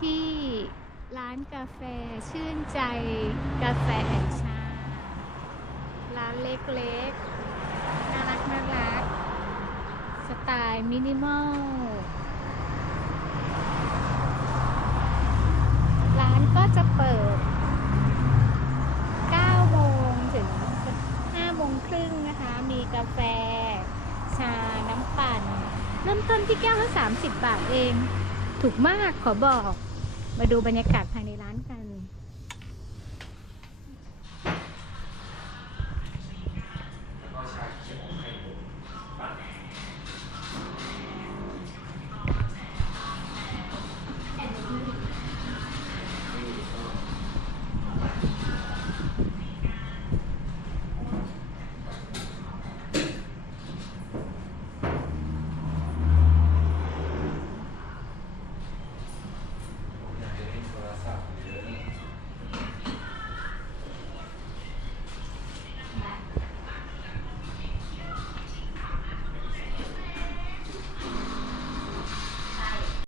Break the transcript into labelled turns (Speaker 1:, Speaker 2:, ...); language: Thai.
Speaker 1: ที่ร้านกาแฟชื่นใจกาแฟแห่งชาร้านเล็กๆ น่ารักน่ารัก สไตล์มินิมอล ร้านก็จะเปิด9โมงถึง5โมงครึ่งนะคะ มีกาแฟ ชา น้ำปั่น เริ่มต้นที่แก้วละ30 บาทเอง ถูกมากขอบอก มาดูบรรยากาศภายในร้านกัน